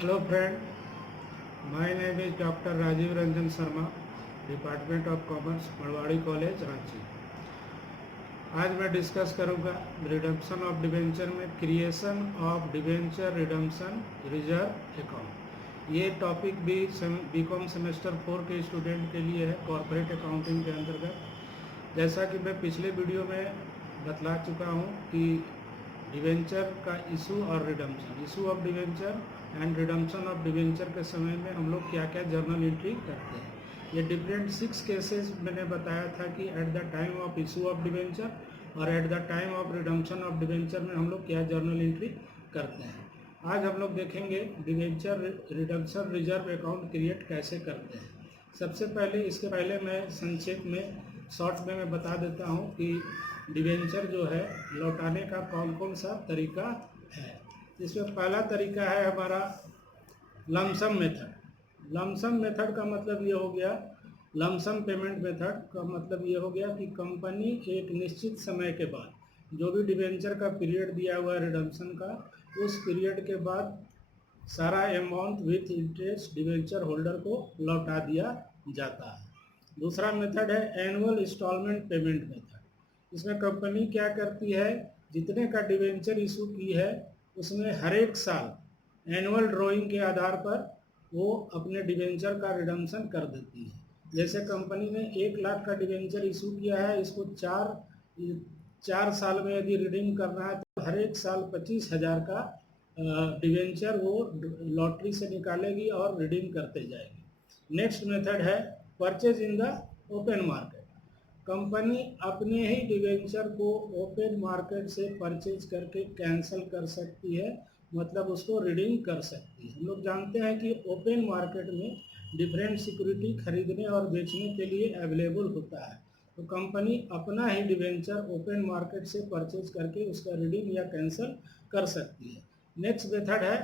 Hello friend, my name is Dr. Rajiv Ranjan Sharma, department of commerce Marwari college Ranchi. आज मैं discuss करूंगा redemption of debenture में creation of debenture redemption reserve account. ये topic भी BCom semester 4 के student के लिए है कॉर्पोरेट अकाउंटिंग के अंतर्गत। जैसा कि मैं पिछले वीडियो में बतला चुका हूं कि डिवेंचर का इशू और redemption, issue of debenture and redemption of debenture के समय में हम लोग क्या क्या जर्नल एंट्री करते हैं। ये डिफरेंट 6 केसेस मैंने बताया था कि at the time of issue of debenture और at the time of redemption of debenture में हम लोग क्या जर्नल एंट्री करते हैं। आज हम लोग देखेंगे debenture redemption reserve account create कैसे करते हैं। सबसे पहले इसके पहले मैं संक्षेप में शॉर्ट में मैं बता देता हूँ कि डिवेंचर जो है लौटाने का कौन कौन सा तरीका है। इसमें पहला तरीका है हमारा लमसम मेथड। लमसम मेथड का मतलब ये हो गया, लमसम पेमेंट मेथड का मतलब ये हो गया कि कंपनी एक निश्चित समय के बाद जो भी डिवेंचर का पीरियड दिया हुआ है रिडम्पशन का, उस पीरियड के बाद सारा amount with interest debenture holder को लौटा दिया जाता है। दूसरा मेथड है एनुअल इंस्टॉलमेंट पेमेंट मेथड। इसमें कंपनी क्या करती है, जितने का डिवेंचर इशू की है उसमें हर एक साल एनुअल ड्राइंग के आधार पर वो अपने डिवेंचर का रिडम्पशन कर देती है। जैसे कंपनी ने 1 लाख का डिवेंचर इशू किया है, इसको चार साल में यदि रिडीम करना है तो हर एक साल 25,000 का डिवेंचर वो लॉटरी से निकालेगी और रिडीम करते जाएगी। नेक्स्ट मेथड है purchase in the open market. Company अपने ही डिवेंचर को ओपन मार्केट से परचेज करके कैंसिल कर सकती है, मतलब उसको रिडीम कर सकती है। हम लोग जानते हैं कि ओपन मार्केट में डिफरेंट सिक्योरिटी खरीदने और बेचने के लिए अवेलेबल होता है, तो कंपनी अपना ही डिवेंचर ओपन मार्केट से परचेज करके उसका रिडीम या कैंसिल कर सकती है। नेक्स्ट मेथड है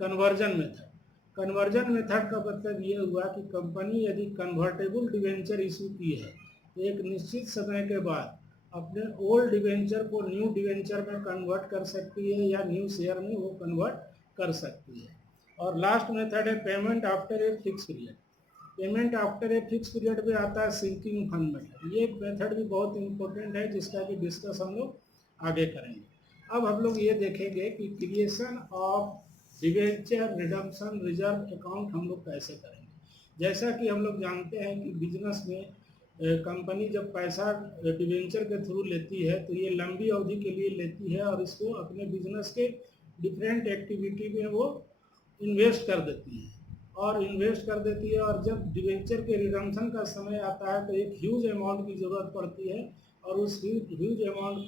कन्वर्जन मेथड। कन्वर्जन मेथड का मतलब ये हुआ कि कंपनी यदि कन्वर्टेबल डिवेंचर इशू की है तो एक निश्चित समय के बाद अपने ओल्ड डिवेंचर को न्यू डिवेंचर में कन्वर्ट कर सकती है या न्यू शेयर में वो कन्वर्ट कर सकती है। और लास्ट मेथड है payment after a fix period. Payment after a fix period में आता है सिंकिंग फंड मेथड। ये मेथड भी बहुत इंपॉर्टेंट है जिसका भी डिस्कस हम लोग आगे करेंगे। अब हम लोग ये देखेंगे कि creation of debenture redemption reserve account हम लोग कैसे करेंगे। जैसा कि हम लोग जानते हैं कि बिजनेस में कंपनी जब पैसा डिवेंचर के थ्रू लेती है तो ये लंबी अवधि के लिए लेती है और इसको अपने बिजनेस के डिफरेंट एक्टिविटी में वो इन्वेस्ट कर देती है और जब डिवेंचर के रिडम्पशन का समय आता है तो एक ह्यूज अमाउंट की ज़रूरत पड़ती है और उस ह्यूज अमाउंट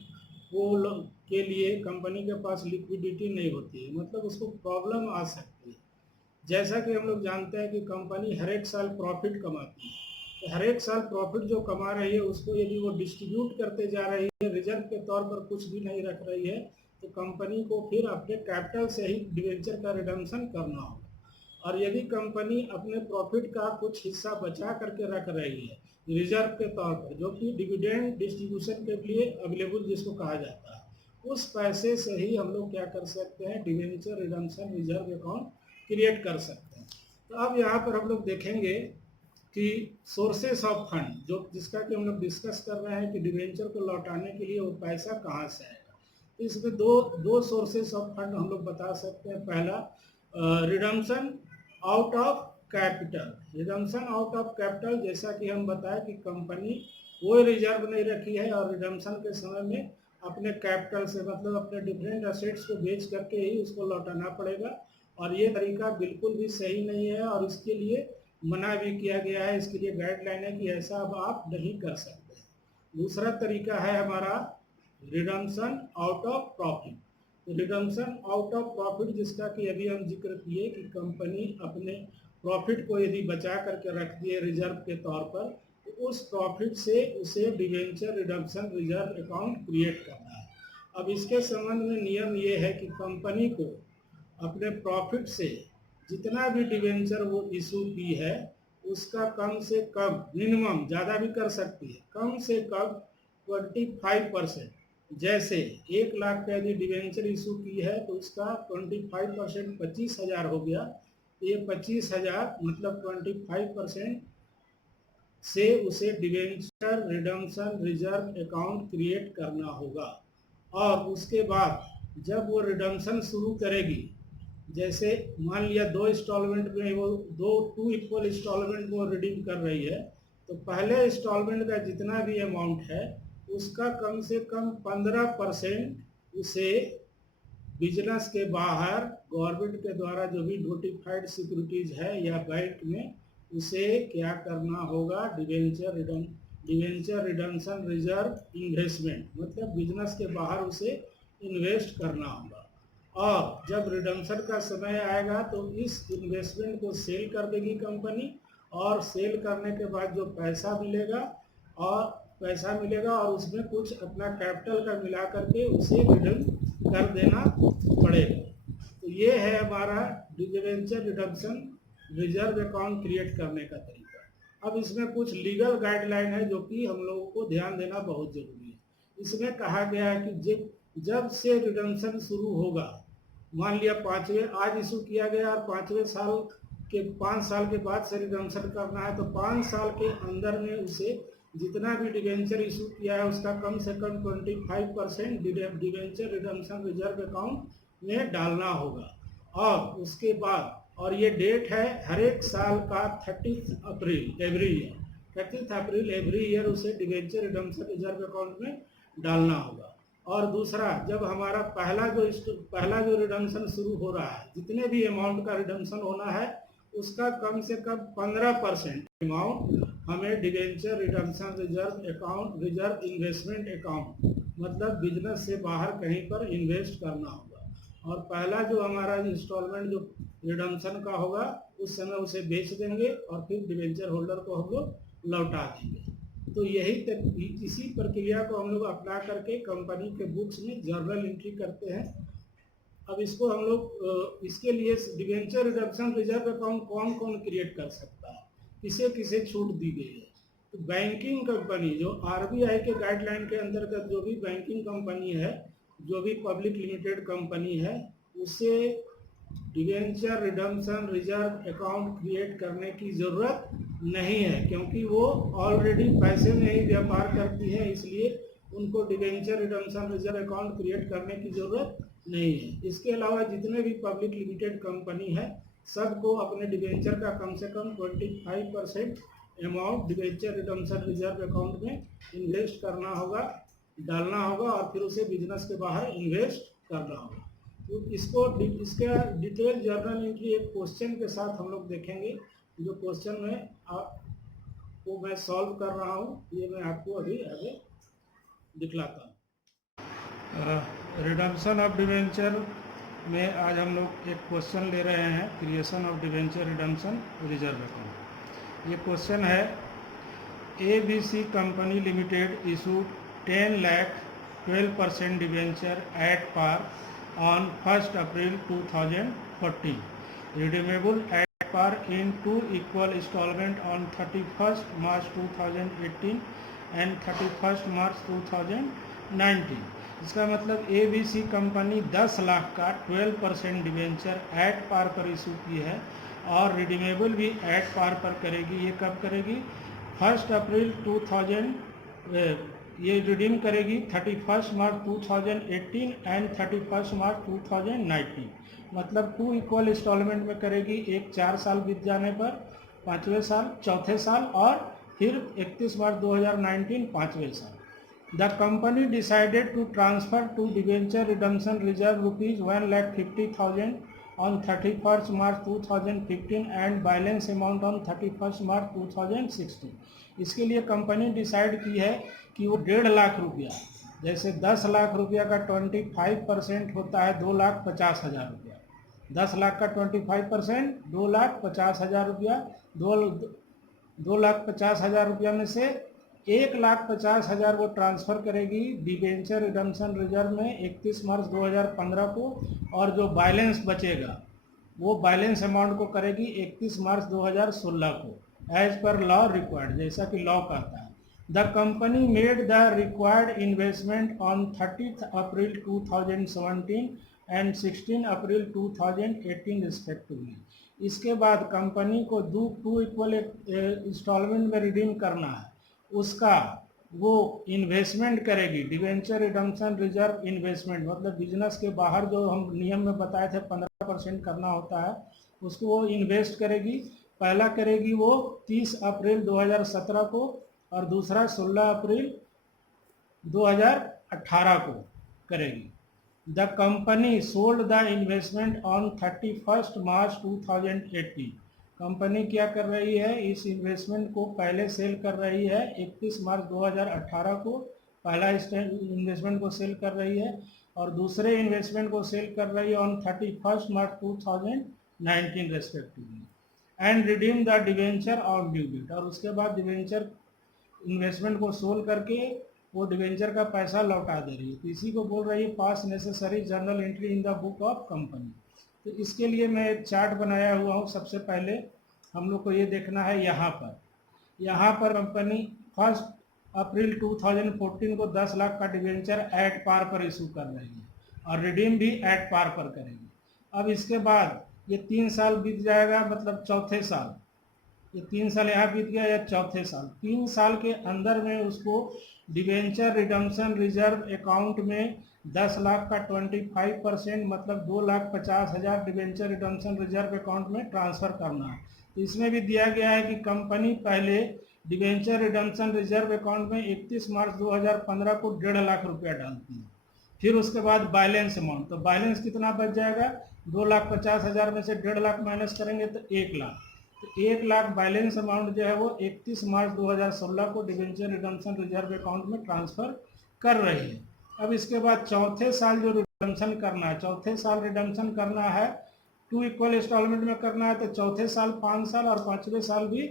के लिए कंपनी के पास लिक्विडिटी नहीं होती है, मतलब उसको प्रॉब्लम आ सकती है। जैसा कि हम लोग जानते हैं कि कंपनी हर एक साल प्रॉफिट कमाती है, तो हर एक साल प्रॉफिट जो कमा रही है उसको यदि वो डिस्ट्रीब्यूट करते जा रही है, रिजर्व के तौर पर कुछ भी नहीं रख रही है, तो कंपनी को फिर अपने कैपिटल से ही डिवेंचर का रिडम्पशन करना होगा। और यदि कंपनी अपने प्रॉफिट का कुछ हिस्सा बचा करके रख रही है रिजर्व के तौर पर, जो कि डिविडेंड डिस्ट्रीब्यूशन के लिए अवेलेबल जिसको कहा जाता है, उस पैसे से ही हम लोग क्या कर सकते हैं, debenture redemption reserve account create कर सकते हैं। तो अब यहाँ पर हम लोग देखेंगे कि सोर्सेस ऑफ फंड जो जिसका कि हम लोग डिस्कस कर रहे हैं कि डिवेंचर को लौटाने के लिए वो पैसा कहाँ से आएगा। तो इसमें दो सोर्सेस ऑफ फंड हम लोग बता सकते हैं। पहला redemption out of capital. Redemption out of capital, जैसा कि हम बताएं कि कंपनी कोई रिजर्व नहीं रखी है और रिडम्पशन के समय में अपने कैपिटल से मतलब अपने डिफरेंट असेट्स को बेच करके ही उसको लौटाना पड़ेगा, और ये तरीका बिल्कुल भी सही नहीं है और इसके लिए मना भी किया गया है। इसके लिए गाइडलाइन है कि ऐसा अब आप नहीं कर सकते। दूसरा तरीका है हमारा redemption out of profit. Redemption out of profit जिसका कि अभी हम जिक्र किए कि कंपनी अपने प्रॉफिट को यदि बचा करके रखती है रिजर्व के तौर पर, तो उस प्रॉफिट से उसे debenture redemption reserve account create करना है। अब इसके संबंध में नियम ये है कि कंपनी को अपने प्रॉफिट से जितना भी डिवेंचर वो इशू की है उसका कम से कम, मिनिमम ज़्यादा भी कर सकती है, कम से कम 25%। जैसे 1 लाख का यदि डिवेंचर इशू की है तो उसका 25% 25,000 हो गया, ये 25,000 मतलब 25% से उसे debenture redemption reserve account create करना होगा। और उसके बाद जब वो रिडम्पशन शुरू करेगी, जैसे मान लिया 2 इंस्टॉलमेंट में वो 2 इक्वल इंस्टॉलमेंट वो रिडीम कर रही है, तो पहले इंस्टॉलमेंट का जितना भी अमाउंट है उसका कम से कम 15% उसे बिजनेस के बाहर गवर्नमेंट के द्वारा जो भी नोटिफाइड सिक्योरिटीज है या बैंक में उसे क्या करना होगा, डिवेंचर रिडम्पशन रिजर्व इन्वेस्टमेंट, मतलब बिजनेस के बाहर उसे इन्वेस्ट करना होगा। और जब रिडम्पशन का समय आएगा तो इस इन्वेस्टमेंट को सेल कर देगी कंपनी, और सेल करने के बाद जो पैसा मिलेगा और उसमें कुछ अपना कैपिटल का मिला करके उसे रिडम कर देना पड़ेगा। तो ये है हमारा debenture redemption reserve account create करने का तरीका। अब इसमें कुछ लीगल गाइडलाइन है जो कि हम लोगों को ध्यान देना बहुत जरूरी है। इसमें कहा गया है कि जब से रिडम्पशन शुरू होगा, मान लिया आज इशू किया गया और 5 साल के बाद से रिडम्पशन करना है, तो 5 साल के अंदर में उसे जितना भी डिवेंचर इशू किया है उसका कम से कम 25% डिवेंचर रिडम्पशन रिजर्व अकाउंट में डालना होगा। और उसके बाद, और ये डेट है हर एक साल का 30 अप्रैल एवरी ईयर उसे डिवेंचर रिडम्पशन रिजर्व अकाउंट में डालना होगा। और दूसरा, जब हमारा पहला जो रिडम्पशन शुरू हो रहा है, जितने भी अमाउंट का रिडम्पशन होना है उसका कम से कम 15% अमाउंट हमें debenture redemption reserve investment account, मतलब बिजनेस से बाहर कहीं पर इन्वेस्ट करना होगा। और पहला जो हमारा इंस्टॉलमेंट जो रिडम्पशन का होगा उस समय उसे बेच देंगे और फिर डिवेंचर होल्डर को हम लोग लौटा देंगे। तो इसी प्रक्रिया को हम लोग अपना करके कंपनी के बुक्स में जर्नल एंट्री करते हैं। अब इसको हम लोग इसके लिए डिवेंचर रिडम्पशन रिजर्व अकाउंट कौन कौन क्रिएट कर सकता है, किसे छूट दी गई है। तो बैंकिंग कंपनी, जो आरबीआई के गाइडलाइन के अंतर्गत जो भी बैंकिंग कंपनी है, जो भी पब्लिक लिमिटेड कंपनी है, उसे debenture redemption reserve account create करने की ज़रूरत नहीं है, क्योंकि वो ऑलरेडी पैसे में ही व्यापार करती है, इसलिए उनको debenture redemption reserve account create करने की ज़रूरत नहीं है। इसके अलावा जितने भी पब्लिक लिमिटेड कंपनी है सबको अपने डिवेंचर का कम से कम 25% amount debenture redemption reserve account में इन्वेस्ट करना होगा, डालना होगा, और फिर उसे बिजनेस के बाहर इन्वेस्ट करना होगा। तो इसका डिटेल जर्नल एंट्री एक क्वेश्चन के साथ हम लोग देखेंगे, जो क्वेश्चन में वो मैं सॉल्व कर रहा हूँ, ये मैं आपको अभी आगे दिखलाता हूँ। रिडम्पशन ऑफ डिवेंचर में आज हम लोग एक क्वेश्चन ले रहे हैं, creation of debenture redemption reserve account. ये क्वेश्चन है, ABC company limited issue 10 lakh 12% debenture at par on 1st April 2014, redeemable at par in 2 equal installment on 31st March 2018 and 31st March 2019। इसका मतलब ABC कंपनी 10 लाख का 12% debenture at पार पर issue की है और redeemable भी एट पार पर करेगी। ये कब करेगी? 1 अप्रैल 2000 ये रिडीम करेगी 31 मार्च 2018 एंड 31 मार्च 2019, मतलब 2 इक्वल इंस्टॉलमेंट में करेगी। एक 4 साल बीत जाने पर 5वें साल, चौथे साल, और फिर 31 मार्च 2019 5वें साल। The company decided to transfer to debenture redemption reserve ₹1,50,000 on 31st March 2015 and balance amount on 31st March 2016। इसके लिए कंपनी डिसाइड की है कि वो 1.5 लाख रुपया, जैसे 10 लाख रुपया का 25% होता है 2,50,000 रुपया, 10 लाख का 25% 2,50,000 रुपया, 2,50,000 रुपया में से 1,50,000 वो ट्रांसफ़र करेगी डिवेंचर रिडम्पशन रिजर्व में 31 मार्च 2015 को, और जो बैलेंस बचेगा वो बैलेंस अमाउंट को करेगी 31 मार्च 2016 को, एज पर लॉ रिक्वायर्ड, जैसा कि लॉ कहता है। The company made the required investment on 30 April 2017 and 16 April 2018 respectively. इसके बाद कंपनी को टू इक्वल इंस्टॉलमेंट में रिडीम करना है, उसका वो इन्वेस्टमेंट करेगी, डिवेंचर रिडम्पशन रिजर्व इन्वेस्टमेंट, मतलब बिजनेस के बाहर जो हम नियम में बताए थे 15% करना होता है, उसको वो इन्वेस्ट करेगी। पहला करेगी वो 30 अप्रैल 2017 को और दूसरा 16 अप्रैल 2018 को करेगी। The company sold the investment on 31 March 2018। Company क्या कर रही है, इस इन्वेस्टमेंट को पहले सेल कर रही है 31 मार्च 2018 को, पहला इन्वेस्टमेंट को सेल कर रही है, और दूसरे इन्वेस्टमेंट को सेल कर रही है on 31 March 2019 respectively, and redeem the debenture on due date. और उसके बाद डिवेंचर इन्वेस्टमेंट को सोल्ड करके वो डिवेंचर का पैसा लौटा दे रही है। तो इसी को बोल रही है पास necessary journal entry in the book of company. तो इसके लिए मैं एक चार्ट बनाया हुआ हूँ। सबसे पहले हम लोग को ये देखना है, यहाँ पर कंपनी 1 अप्रैल 2014 को 10 लाख का डिवेंचर एट पार पर इशू कर रही है और रिडीम भी एट पार पर करेगी। अब इसके बाद ये 3 साल बीत जाएगा, मतलब चौथे साल, ये 3 साल यहाँ बीत गया या चौथे साल, 3 साल के अंदर में उसको डिवेंचर रिडम्पशन रिजर्व अकाउंट में 10 लाख का 25% मतलब 2,50,000 डिवेंचर रिडम्पशन रिजर्व अकाउंट में ट्रांसफ़र करना है। तो इसमें भी दिया गया है कि कंपनी पहले डिवेंचर रिडम्पशन रिजर्व अकाउंट में 31 मार्च 2015 को 1.5 लाख रुपया डालती है। फिर उसके बाद बैलेंस अमाउंट, तो बैलेंस कितना बच जाएगा, 2,50,000 में से 1.5 लाख माइनस करेंगे तो 1 लाख। तो 1 लाख बैलेंस अमाउंट जो है वो 31 मार्च 2016 को डिवेंचर रिडम्पशन रिजर्व अकाउंट में ट्रांसफ़र कर रही है। अब इसके बाद चौथे साल जो रिडम्पशन करना है, चौथे साल रिडम्पशन करना है 2 इक्वल इंस्टॉलमेंट में करना है, तो चौथे साल 5 साल और पाँचवें साल भी,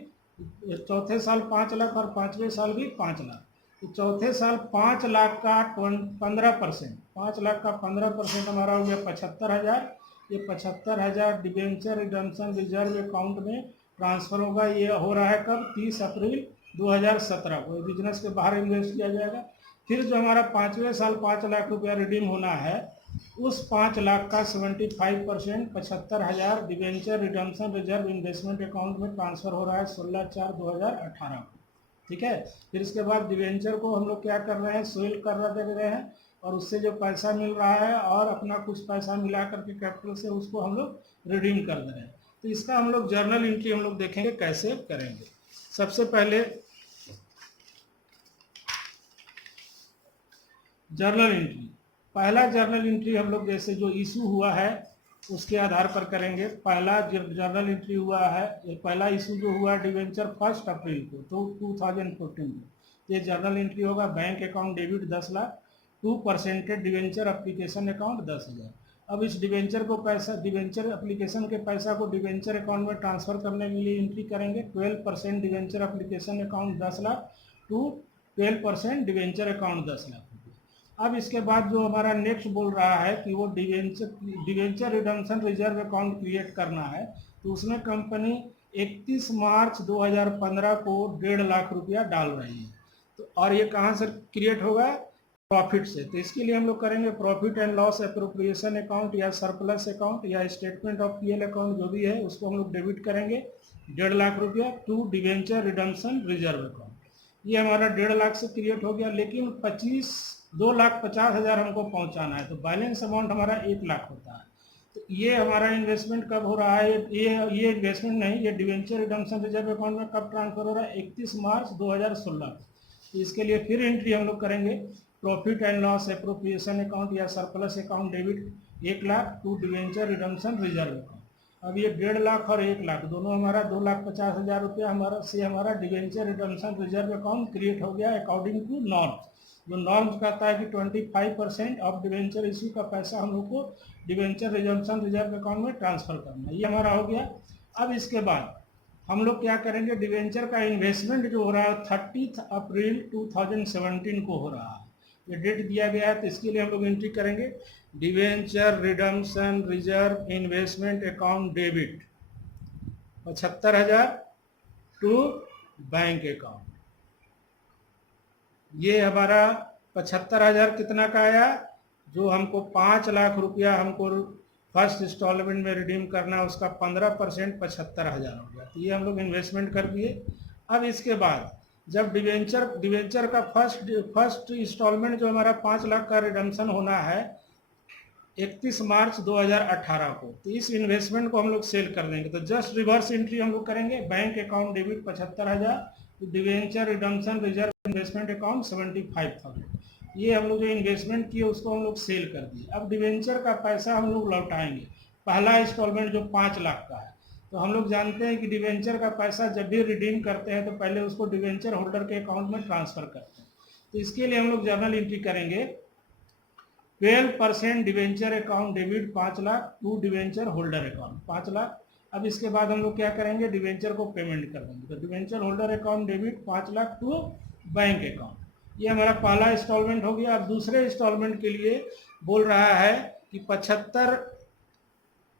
चौथे साल 5 लाख और पाँचवें साल भी 5 लाख। तो चौथे साल 5 लाख का 15%, 5 लाख का 15% हमारा हो गया 75,000। ये 75,000 डिवेंचर रिडम्पशन रिजर्व अकाउंट में ट्रांसफ़र होगा। ये हो रहा है कब, 30 अप्रैल 2017 को बिजनेस के बाहर इन्वेस्ट किया जाएगा। फिर जो हमारा 5वें साल 5 लाख रुपया रिडीम होना है, उस 5 लाख का 75% 75,000 debenture redemption reserve investment account में ट्रांसफ़र हो रहा है 16/4/2018 को। ठीक है। फिर इसके बाद डिवेंचर को हम लोग क्या कर रहे हैं, सेल कर रहे हैं, और उससे जो पैसा मिल रहा है और अपना कुछ पैसा मिला करके कैपिटल से उसको हम लोग रिडीम कर दे रहे हैं। तो इसका हम लोग जर्नल एंट्री हम लोग देखेंगे कैसे करेंगे। सबसे पहले जर्नल एंट्री, पहला जर्नल एंट्री हम लोग जैसे जो इशू हुआ है उसके आधार पर करेंगे। पहला जर्नल एंट्री हुआ है, पहला इशू जो हुआ डिवेंचर 1 अप्रैल को तो 2014 को, ये जर्नल एंट्री होगा। Bank account debit 10 lakh, 2% debenture application account 10,000। अब इस डिवेंचर को पैसा, डिवेंचर एप्लीकेशन के पैसा को डिवेंचर अकाउंट में ट्रांसफ़र करने के लिए एंट्री करेंगे 12% debenture application account 10 lakh to 12% debenture account 10 lakh. अब इसके बाद जो हमारा नेक्स्ट बोल रहा है कि वो debenture redemption reserve account create करना है, तो उसमें कंपनी 31 मार्च 2015 को 1.5 लाख रुपया डाल रही है। तो और ये कहाँ से क्रिएट होगा, प्रॉफिट से। तो इसके लिए हम लोग करेंगे profit and loss appropriation account या सरप्लस अकाउंट या स्टेटमेंट ऑफ पीएल अकाउंट जो भी है उसको हम लोग डेबिट करेंगे 1.5 लाख रुपया to debenture redemption reserve account. ये हमारा 1.5 लाख से क्रिएट हो गया, लेकिन 2,50,000 हमको पहुंचाना है, तो बैलेंस अमाउंट हमारा 1 लाख होता है। तो ये हमारा इन्वेस्टमेंट कब हो रहा है, ये इन्वेस्टमेंट नहीं, ये डिवेंचर रिडम्पशन रिजर्व अकाउंट में कब ट्रांसफर हो रहा है, 31 मार्च 2016। तो इसके लिए फिर एंट्री हम लोग करेंगे profit and loss appropriation account या surplus account debit 1 lakh to debenture redemption reserve account. अब ये 1.5 लाख और 1 लाख दोनों हमारा 2,50,000 रुपया हमारा debenture redemption reserve account create हो गया अकॉर्डिंग टू नॉर्म्स। जो नॉर्म्स कहता है कि 25% ऑफ डिवेंचर इश्यू का पैसा हम लोग को डिवेंचर रिडम्पशन रिजर्व अकाउंट में ट्रांसफ़र करना है, ये हमारा हो गया। अब इसके बाद हम लोग क्या करेंगे, डिवेंचर का इन्वेस्टमेंट जो हो रहा है 30 अप्रैल 2017 को हो रहा है, ये डेट दिया गया है। तो इसके लिए हम लोग एंट्री करेंगे debenture redemption reserve investment account debit 75,000 to bank account. ये हमारा 75,000 कितना का आया, जो हमको 5 लाख रुपया हमको फर्स्ट इंस्टॉलमेंट में रिडीम करना है, उसका 15% 75,000 हो गया। तो ये हम लोग इन्वेस्टमेंट कर दिए। अब इसके बाद जब डिवेंचर का फर्स्ट इंस्टॉलमेंट जो हमारा 5 लाख का रिडम्पशन होना है 31 मार्च 2018 को, तो इस इन्वेस्टमेंट को हम लोग सेल कर देंगे। तो जस्ट रिवर्स एंट्री हम लोग करेंगे, bank account debit 75,000, debenture redemption reserve investment account 75,000। ये हम लोग जो इन्वेस्टमेंट किए उसको हम लोग सेल कर दिए। अब डिवेंचर का पैसा हम लोग लौटाएंगे, पहला इंस्टॉलमेंट जो 5 लाख का है। तो हम लोग जानते हैं कि डिवेंचर का पैसा जब भी रिडीम करते हैं तो पहले उसको डिवेंचर होल्डर के अकाउंट में ट्रांसफर करते हैं। तो इसके लिए हम लोग जर्नल एंट्री करेंगे 12% debenture account debit 5 lakh to debenture holder account 5 lakh. अब इसके बाद हम लोग क्या करेंगे, डिवेंचर को पेमेंट कर देंगे। तो debenture holder account debit 5 lakh to bank account. ये हमारा पहला इंस्टॉलमेंट हो गया। अब दूसरे इंस्टॉलमेंट के लिए बोल रहा है कि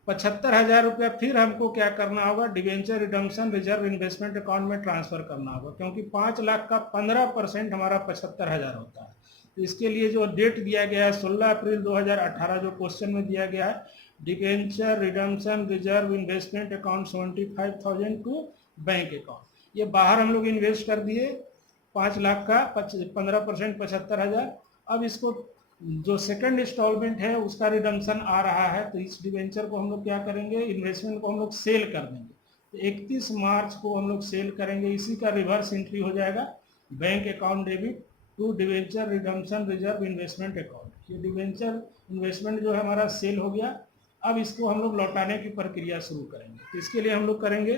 75,000 रुपया फिर हमको क्या करना होगा, debenture redemption reserve investment account में ट्रांसफर करना होगा, क्योंकि 5 लाख का 15% हमारा 75,000 होता है। तो इसके लिए जो डेट दिया गया है 16 अप्रैल 2018, जो क्वेश्चन में दिया गया है, debenture redemption reserve investment account 75,000 to bank account. ये बाहर हम लोग इन्वेस्ट कर दिए 5 लाख का 15% 75,000। अब इसको जो सेकंड इंस्टॉलमेंट है उसका रिडम्पशन आ रहा है, तो इस डिवेंचर को हम लोग क्या करेंगे, इन्वेस्टमेंट को हम लोग सेल कर देंगे। तो 31 मार्च को हम लोग सेल करेंगे। इसी का रिवर्स एंट्री हो जाएगा, bank account debit to debenture redemption reserve investment account. ये डिवेंचर इन्वेस्टमेंट जो है हमारा सेल हो गया। अब इसको हम लोग लौटाने की प्रक्रिया शुरू करेंगे। तो इसके लिए हम लोग करेंगे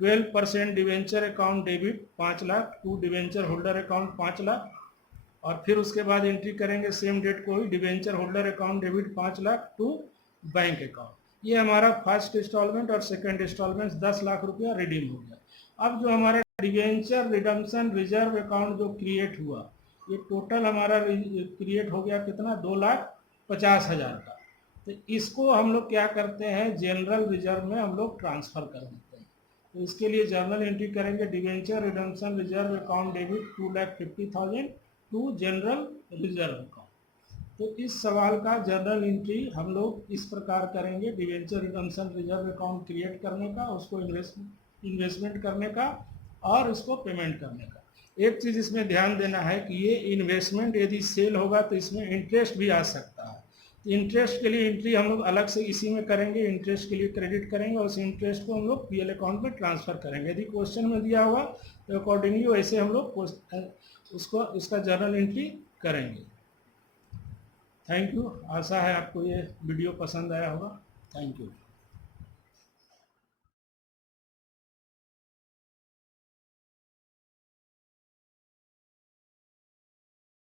12% debenture account debit 5 lakh to debenture holder account 5 lakh, और फिर उसके बाद एंट्री करेंगे सेम डेट को ही, debenture holder account debit 5 lakh to bank account. ये हमारा फर्स्ट इंस्टॉलमेंट और सेकंड इंस्टॉलमेंट 10 लाख रुपया रिडीम हो गया। अब जो हमारा डिवेंचर रिडम्पशन रिजर्व अकाउंट जो क्रिएट हुआ, ये टोटल हमारा क्रिएट हो गया कितना, 2,50,000 का। तो इसको हम लोग क्या करते हैं, जनरल रिजर्व में हम लोग ट्रांसफर कर देते हैं। तो इसके लिए जर्नल एंट्री करेंगे, debenture redemption reserve account debit 2,50,000 to general reserve account. तो इस सवाल का जर्नल एंट्री हम लोग इस प्रकार करेंगे, debenture redemption reserve account create करने का, उसको इन्वेस्टमेंट करने का और उसको पेमेंट करने का। एक चीज़ इसमें ध्यान देना है कि ये इन्वेस्टमेंट यदि सेल होगा तो इसमें इंटरेस्ट भी आ सकता है। तो इंटरेस्ट के लिए एंट्री हम लोग अलग से इसी में करेंगे, इंटरेस्ट के लिए क्रेडिट करेंगे और उस इंटरेस्ट को हम लोग पीएल अकाउंट में ट्रांसफर करेंगे। यदि क्वेश्चन में दिया हुआ तो अकॉर्डिंगली वैसे हम लोग उसका जर्नल एंट्री करेंगे। Thank you. आशा है आपको ये वीडियो पसंद आया होगा। Thank you.